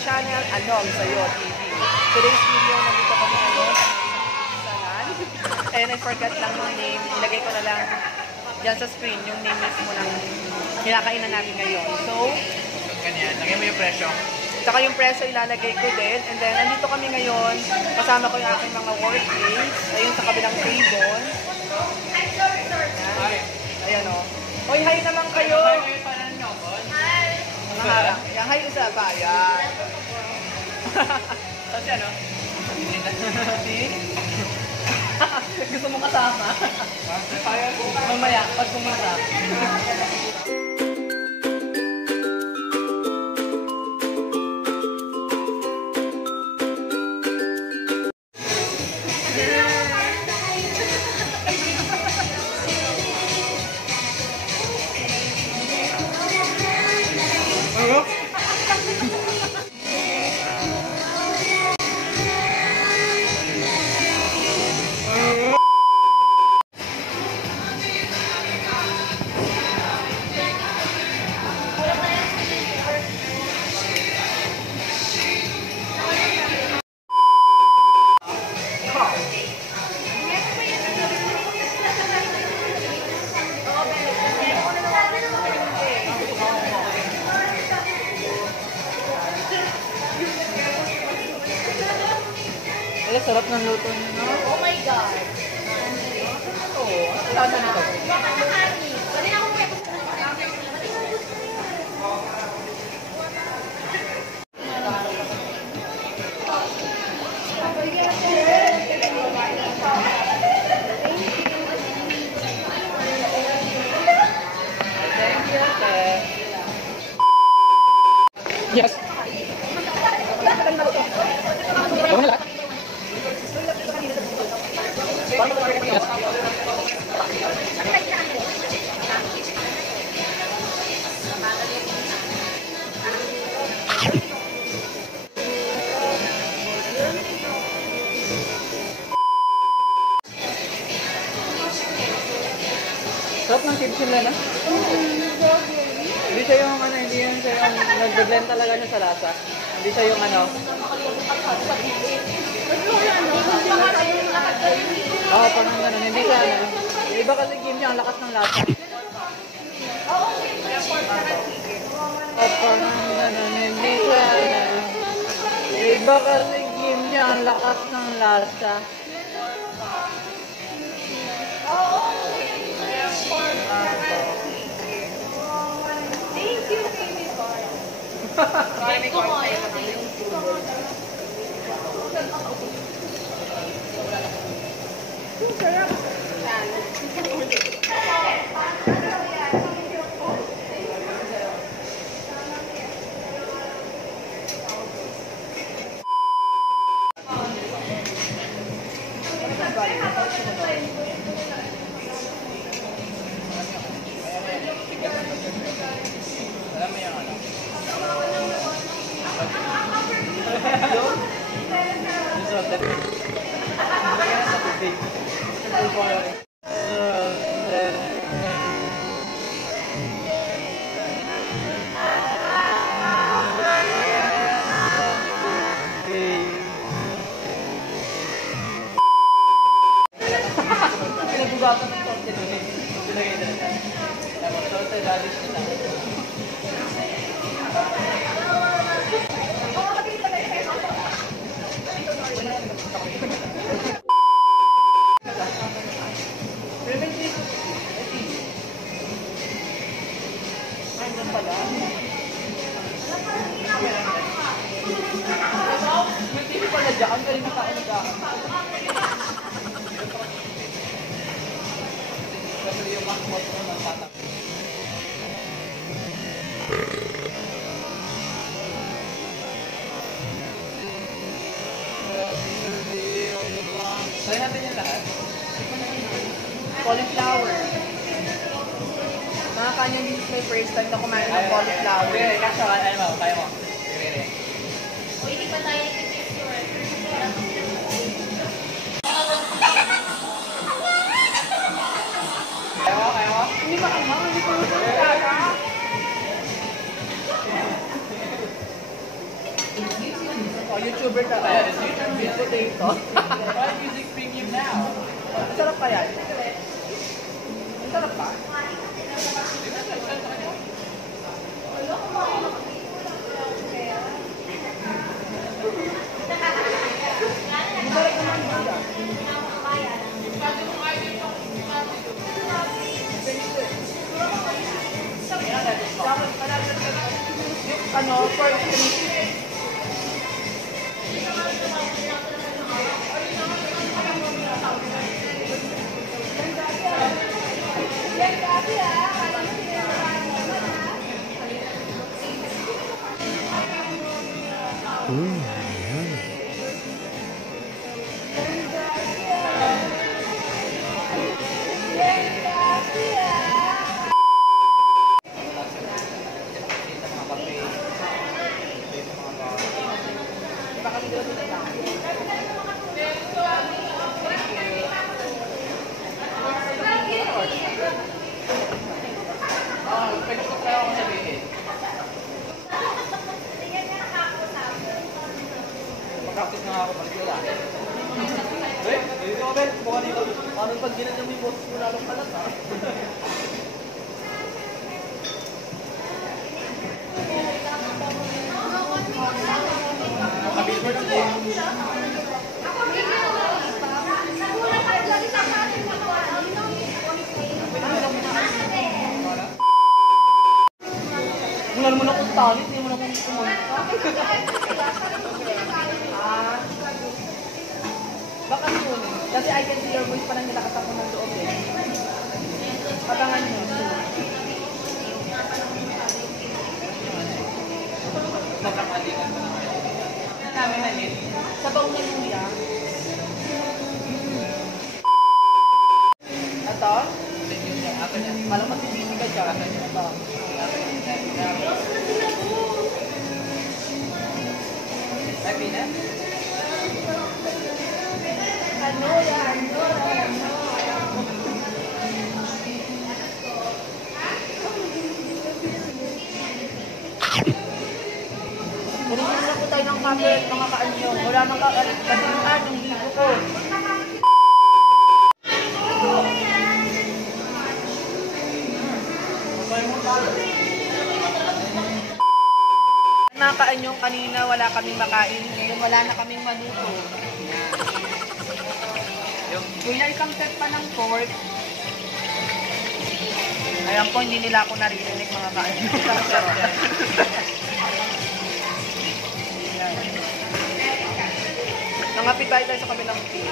channel, Anong Sayo TV. Today's video, nandito kami ngayon sa Sanan. And I forgot lang yung name. Ilagay ko na lang dyan sa screen yung name mismo ng kinakainan namin ngayon. So, ganyan. Lagay mo yung presyo. saka yung presyo ilalagay ko din. And then, nandito kami ngayon. Kasama ko yung aking mga workmates. Ayun sa kabilang table. Ayan o. Hoy, hi naman kayo. Hi. Yang hi isa pa. Ayan. Tapos yan o. Gusto mo kasama? Mamaya, pag pumunta. Sarap ng luto niyo, no? Oh my God! Oo, ang lasa nito. Yes. Sarap ng kimchi nila, no? Hindi siya yung ano, hindi yan siya yung nag-blend talaga siya sa lasa. Hindi siya yung ano. Oo, parang gano'n. Hindi siya ano. Iba kasi kimchi ang lakas ng lasa. Oo, parang gano'n. Hindi siya ano. Iba kasi kimchi ang lakas ng lasa. Thank you, baby boy. Thank Alam mo yung ano? Pinagugatan ng torte doon. Pinagay na. Tapos torte, dalis na sa pala. May TV pala dyan. Ang galing makain na dyan. Kasi yung makmot mo ng tatak. Try natin yung lahat. Cauliflower. Mga kanyang this is my first time na kumain ng cauliflower. Okay, kaso, ano mo, kaya mo. O, hindi pa tayo nag-picture. Kaya mo? Hindi ba kama? Hindi ko rin potato. Why music premium now? Ang sarap pa yan. Ang sarap pa. Ano, for three. Pwede ko tayo akong sabihin. Mag-practice na nga ako pag wala. Eh, hindi ko ba? Mukha nito. Paano pag ginanyan mo yung boss mo lalong kalat ha? Maka-billboard sila eh. Wala naman akong talent, hindi mo naman kumanta. Baka yun. Kasi I can see your voice parang nilakas ako ng loob eh. Patangan nyo. Magkakalikan pa naman. Ang dami na yun. Sa baong na luya. Ito? Ato niya. Malang magbibili ka dyan. Ito. Ay, Pina? Binigyan na po tayo ng kapit, mga kaanyo. Wala nang kasinuan yung ligo ko. Mga kaanyong kanina wala kaming makain. Ngayon wala na kaming maluto. Kuya, isang set pa ng pork. Ayan po, hindi nila ako naririnig mga kaanyong. Nangapit tayo sa kabilang pila.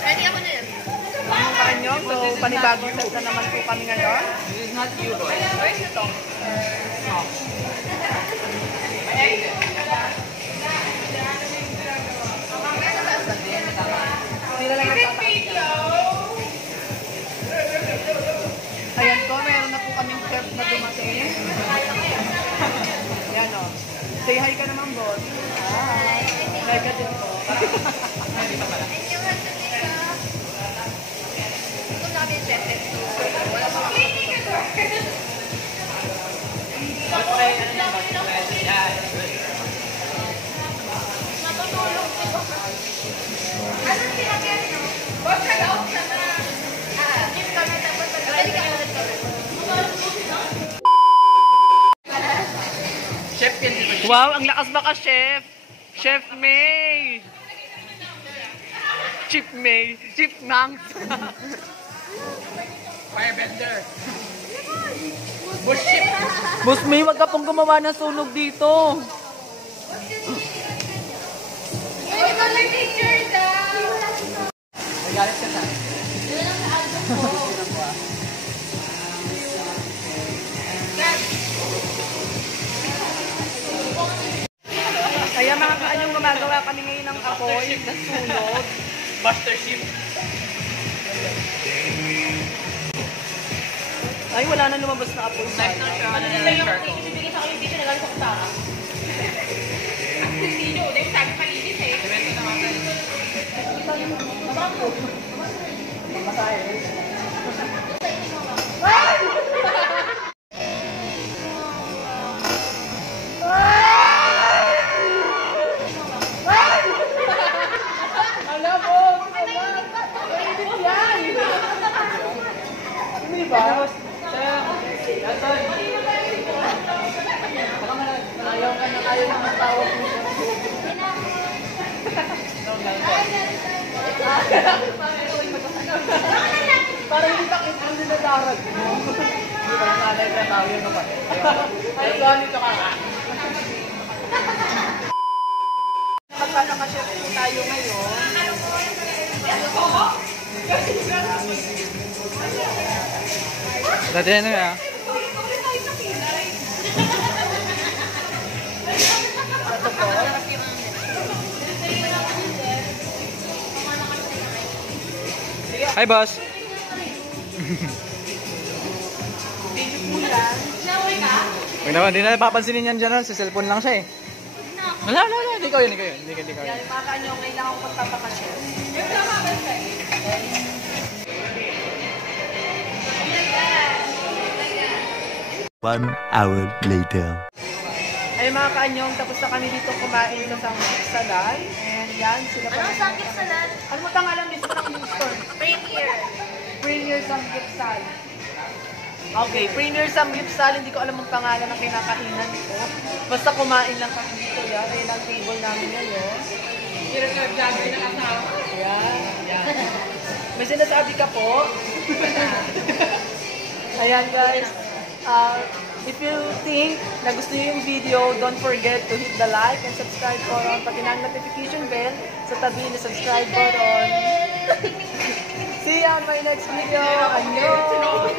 Ready ako na yan. Mga kaanyong, so panibagong set na naman po kami ngayon. This is not you, boy. Where's your dog? Ayan po, meron na po kaming chef na dumating. Ayan o. Say hi ka naman, boss. Hi. Hi ka din po. Chef yan, di ba? Wow, ang lakas baka, chef. Chef May. Chip May. Chip Mangs. Firebender. Bush chip. Boss May, wag ka pong gumawa ng sunog dito. Nagalit ka na. Kaya mga kaanyong gumagawa kami ngayon ng apoy na sunog. Buster chip. Ay, wala na lumabas na apoy sa Nice na siya. Ano nila yung ibibigay sa akin yung tissue na galing sa kusara? Ang tissue, dahil sabi malinis eh. Ibento na mga Parang hindi takit ang dinadarag mo. Hindi ba nanay na tawin mo pa? Ay, ganito ka nga. Magkakashare po tayo ngayon. Dati ano ya? Ito po. Hi, boss. Video po yan. Huwag naman, hindi na napapansinin yan dyan. Sa cellphone lang siya eh. Wala. Hindi ko yun. Hindi ko Yan, yun. mga kanyo, kailangan ko magpapakashare. 1 hour later. Ay mga kaanyong, tapos na kami dito kumain sa Samgipsalan. And yan, sila pa. Anong sakit sa lahat? Ano mo tangalan mismo ng news store? Premier. Premier Samgipsal. Okay, Premier Samgipsal. Hindi ko alam ang pangalan ng kinakainan ko. Basta kumain lang kami dito yan. Ayun ang table namin ngayon. Yan. May sinasabi ka po. Ayan guys. If you think na gusto niyo yung video, don't forget to hit the like and subscribe button, pati ng notification bell sa tabi ni subscribe button. See you on my next video. Annyeong!